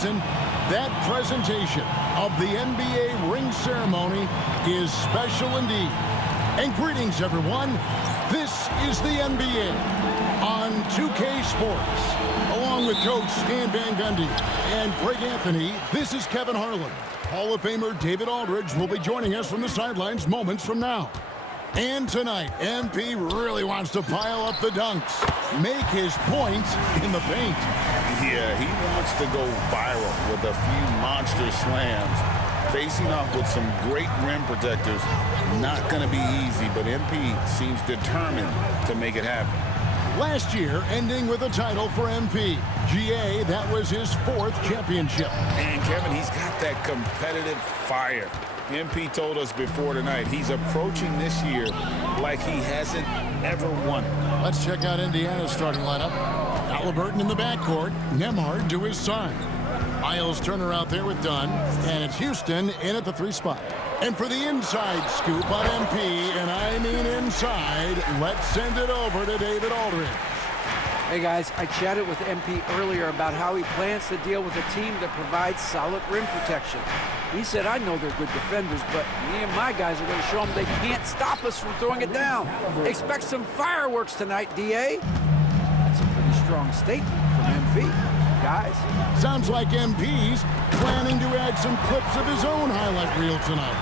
season, that presentation of the NBA ring ceremony is special indeed. And greetings, everyone. This is the NBA on 2K Sports. Along with Coach Stan Van Gundy and Greg Anthony, this is Kevin Harlan. Hall of Famer David Aldridge will be joining us from the sidelines moments from now. And tonight, MP really wants to pile up the dunks, make his point in the paint. Yeah, he wants to go viral with a few monster slams. Facing off with some great rim protectors, not going to be easy, but MP seems determined to make it happen. Last year, ending with a title for MP. GA, that was his 4th championship. And Kevin, he's got that competitive fire. MP told us before tonight he's approaching this year like he hasn't ever won. Let's check out Indiana's starting lineup. Halliburton in the backcourt, Nembhard to his side. Miles Turner out there with Dunn, and it's Houston in at the 3 spot. And for the inside scoop on MP, and I mean inside, let's send it over to David Aldridge. Hey guys, I chatted with MP earlier about how he plans to deal with a team that provides solid rim protection. He said, I know they're good defenders, but me and my guys are going to show them they can't stop us from throwing it down. Expect some fireworks tonight, DA. That's a pretty strong statement from MP. Guys. Sounds like MP's planning to add some clips of his own highlight reel tonight.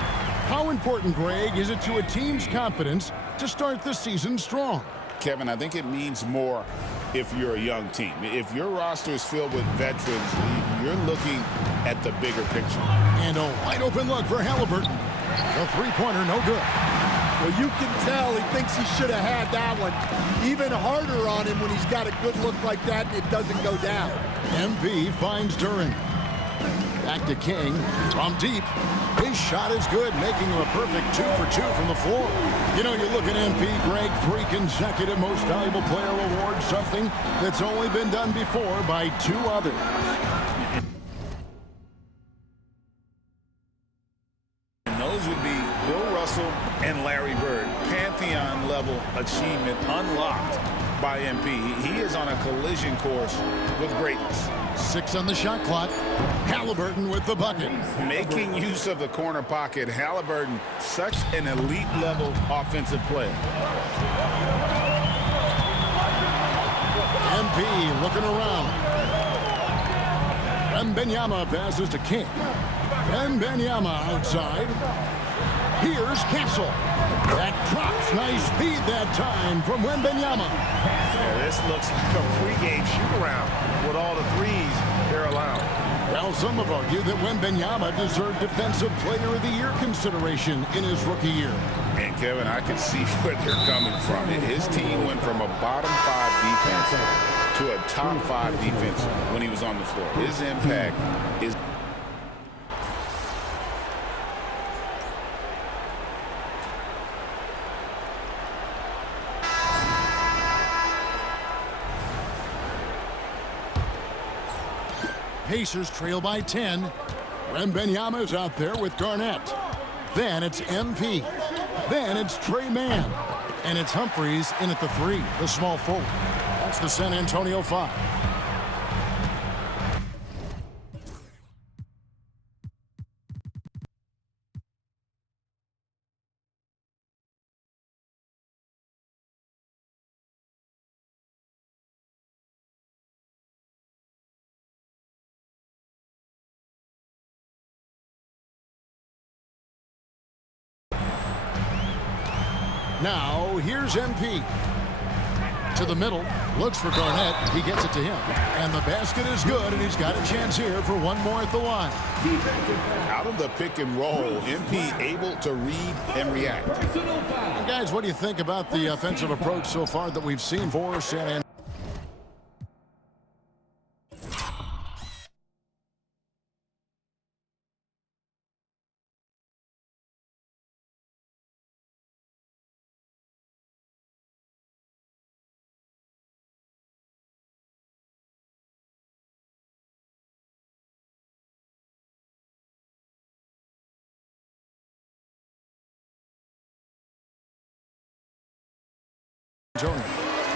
How important, Greg, is it to a team's confidence to start the season strong? Kevin, I think it means more if you're a young team. If your roster is filled with veterans, you're looking at the bigger picture. And a wide open look for Halliburton. The three-pointer, no good. Well, you can tell he thinks he should have had that one. Even harder on him when he's got a good look like that and it doesn't go down. MP finds Duren. Back to King from deep. His shot is good, making him a perfect 2 for 2 from the floor. You know, you look at MP, Greg, 3 consecutive Most Valuable Player awards, something that's only been done before by 2 others. And those would be Bill Russell and Larry Bird. Pantheon-level achievement unlocked by MP. He is on a collision course with greatness. 6 on the shot clock. Halliburton with the bucket. Making use of the corner pocket. Halliburton, such an elite-level offensive player. MP looking around. Wembanyama passes to King. Wembanyama outside. Here's Castle. That drops. Nice feed that time from Wembanyama. Yeah, this looks like a pregame shoot-around with all the threes they're allowed. Well, some have argued that Wembanyama deserved Defensive Player of the Year consideration in his rookie year. And, Kevin, I can see where they're coming from. His team went from a bottom 5 defense to a top 5 defense when he was on the floor. His impact is... Pacers trail by 10. Wembanyama's out there with Garnett. Then it's MP. Then it's Trey Mann. And it's Humphries in at the 3, the small forward. That's the San Antonio 5. Now, here's MP. To the middle, looks for Garnett. He gets it to him. And the basket is good, and he's got a chance here for one more at the line. Out of the pick and roll, MP able to read and react. And guys, what do you think about the offensive approach so far that we've seen for San Antonio?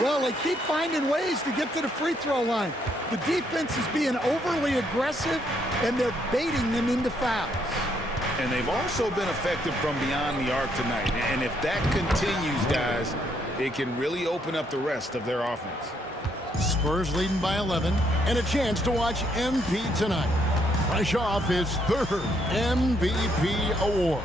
Well, they keep finding ways to get to the free throw line. The defense is being overly aggressive, and they're baiting them into fouls. And they've also been effective from beyond the arc tonight. And if that continues, guys, it can really open up the rest of their offense. Spurs leading by 11, and a chance to watch MP tonight. Fresh off his third MVP award.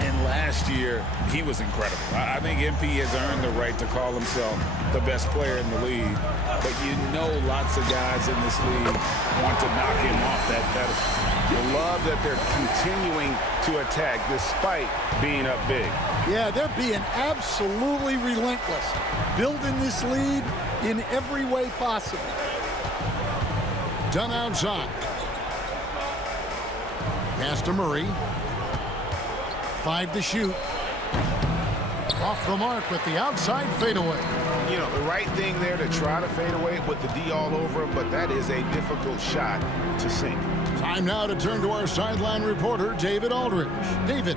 And last year, he was incredible. I think MP has earned the right to call himself the best player in the league. But you know lots of guys in this league want to knock him off that pedestal. You love that they're continuing to attack despite being up big. Yeah, they're being absolutely relentless, building this lead in every way possible. Done outside. Pass to Murray. 5 to shoot. Off the mark with the outside fadeaway. You know, the right thing there to try to fade away with the D all over him, but that is a difficult shot to sink. Time now to turn to our sideline reporter, David Aldridge. David.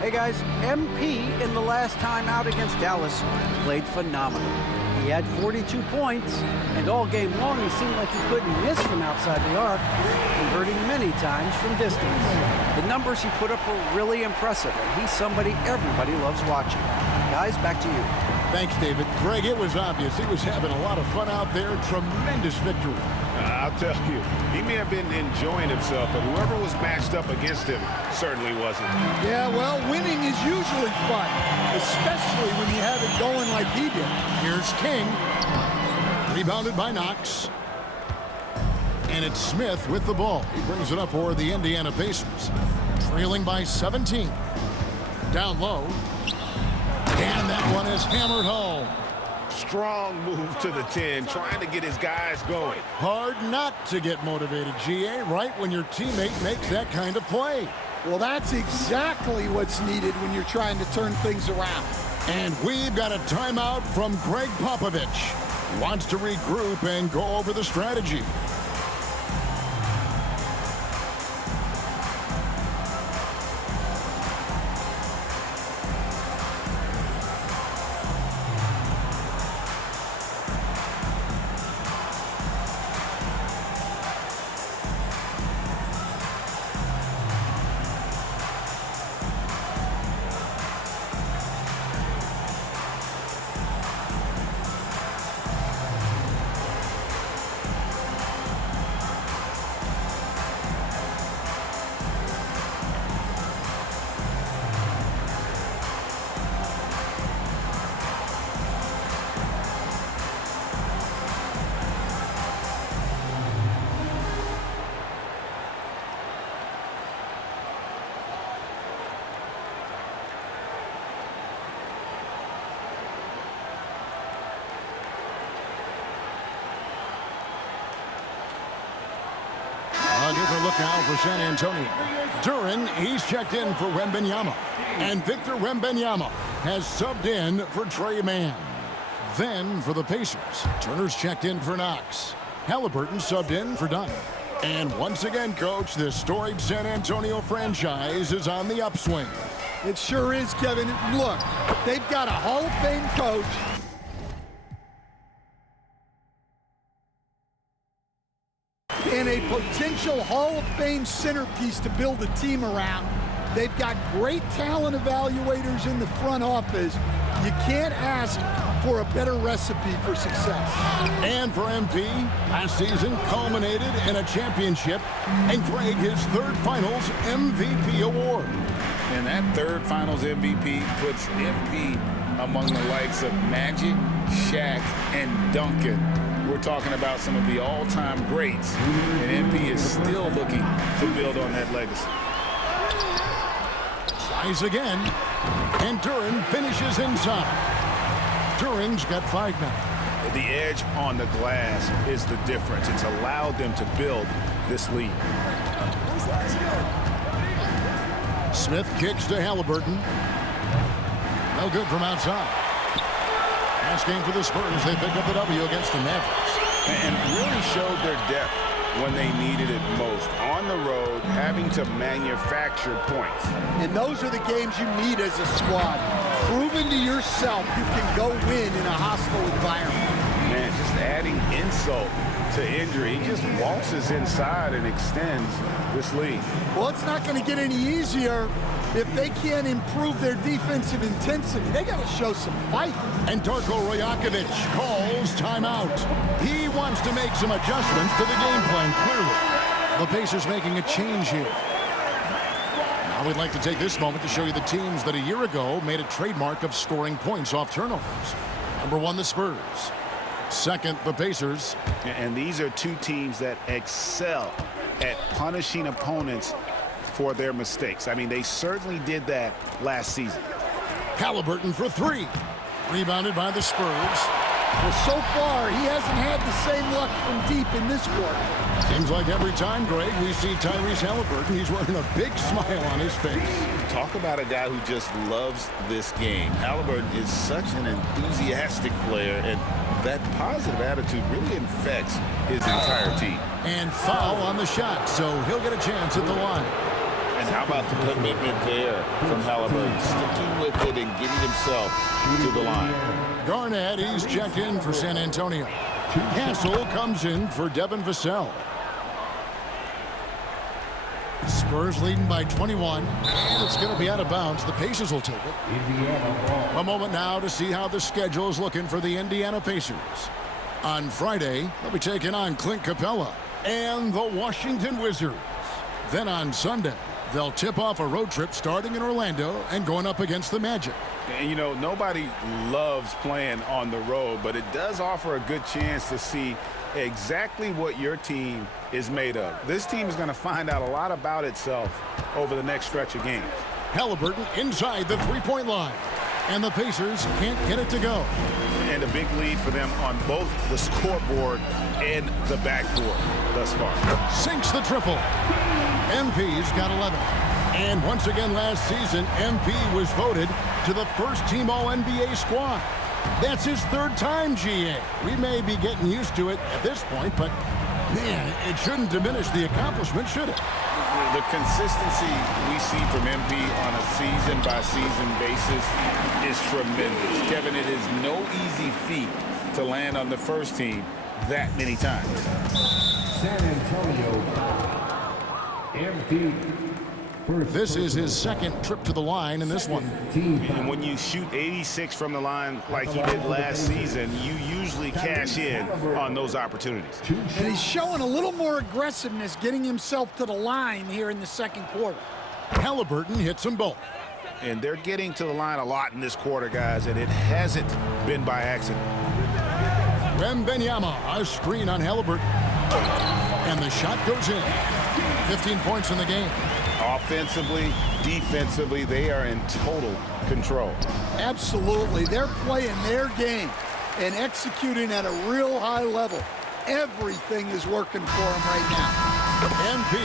Hey guys, MP in the last time out against Dallas played phenomenal. He had 42 points, and all game long he seemed like he couldn't miss from outside the arc, converting many times from distance. The numbers he put up were really impressive, and he's somebody everybody loves watching. Guys, back to you. Thanks, David. Greg, it was obvious he was having a lot of fun out there. Tremendous victory. I'll tell you, he may have been enjoying himself, but whoever was matched up against him certainly wasn't. Yeah, well, winning is usually fun, especially when you have it going like he did. Here's King. Rebounded by Knox. And it's Smith with the ball. He brings it up for the Indiana Pacers. Trailing by 17. Down low. And that one is hammered home. Strong move to the 10, trying to get his guys going. Hard not to get motivated, GA, right when your teammate makes that kind of play. Well, that's exactly what's needed when you're trying to turn things around. And we've got a timeout from Greg Popovich. He wants to regroup and go over the strategy. A different look now for San Antonio. Duren, he's checked in for Wembanyama. And Victor Wembanyama has subbed in for Trey Mann. Then for the Pacers, Turner's checked in for Knox. Halliburton subbed in for Dunn. And once again, Coach, this storied San Antonio franchise is on the upswing. It sure is, Kevin. Look, they've got a Hall of Fame coach. And a potential Hall of Fame centerpiece to build a team around. They've got great talent evaluators in the front office. You can't ask for a better recipe for success. And for MP, last season culminated in a championship and Greg his third Finals MVP award. And that third Finals MVP puts MP among the likes of Magic, Shaq, and Duncan. We're talking about some of the all-time greats, and MP is still looking to build on that legacy. Tries again, and Duren finishes inside. Duren's got 5 now. The edge on the glass is the difference. It's allowed them to build this lead. Smith kicks to Halliburton. No good from outside. Last game for the Spurs, they picked up the W against the Mavericks. And really showed their depth when they needed it most. On the road, having to manufacture points. And those are the games you need as a squad. Proving to yourself you can go win in a hostile environment. Man, just adding insult to injury. He just waltzes inside and extends this lead. Well, it's not going to get any easier if they can't improve their defensive intensity. They got to show some fight. And Darko Rajakovic calls timeout. He wants to make some adjustments to the game plan, clearly. The Pacers making a change here. Now we'd like to take this moment to show you the teams that a year ago made a trademark of scoring points off turnovers. Number 1, the Spurs. Second, the Pacers. And these are two teams that excel at punishing opponents for their mistakes. I mean, they certainly did that last season. Halliburton for 3. Rebounded by the Spurs. Well, so far, he hasn't had the same luck from deep in this quarter. Seems like every time, Greg, we see Tyrese Halliburton, he's wearing a big smile on his face. Talk about a guy who just loves this game. Halliburton is such an enthusiastic player, and that positive attitude really infects his entire team. And foul on the shot, so he'll get a chance at the line. And how about the commitment there from Halliburton, sticking with it and getting himself to the line. Garnett, he's checked in for San Antonio. Castle comes in for Devin Vassell. Spurs leading by 21, and it's going to be out of bounds. The Pacers will take it. A moment now to see how the schedule is looking for the Indiana Pacers. On Friday, they'll be taking on Clint Capella and the Washington Wizards. Then on Sunday, they'll tip off a road trip starting in Orlando and going up against the Magic. And, you know, nobody loves playing on the road, but it does offer a good chance to see exactly what your team is made of. This team is going to find out a lot about itself over the next stretch of games. Halliburton inside the three-point line, and the Pacers can't get it to go. And a big lead for them on both the scoreboard and the backboard thus far. Sinks the triple. MP's got 11. And once again last season, MP was voted to the first-team All-NBA squad. That's his third time, GA. We may be getting used to it at this point, but, man, it shouldn't diminish the accomplishment, should it? The consistency we see from MP on a season-by-season basis is tremendous. Kevin, it is no easy feat to land on the first team that many times. San Antonio, MP. This is his second trip to the line in this one. And when you shoot 86 from the line like he did last season, you usually cash in on those opportunities. And he's showing a little more aggressiveness getting himself to the line here in the second quarter. Halliburton hits them both. And they're getting to the line a lot in this quarter, guys, and it hasn't been by accident. Wembanyama, a screen on Halliburton. And the shot goes in. 15 points in the game. Offensively, defensively, they are in total control. Absolutely. They're playing their game and executing at a real high level. Everything is working for them right now. MP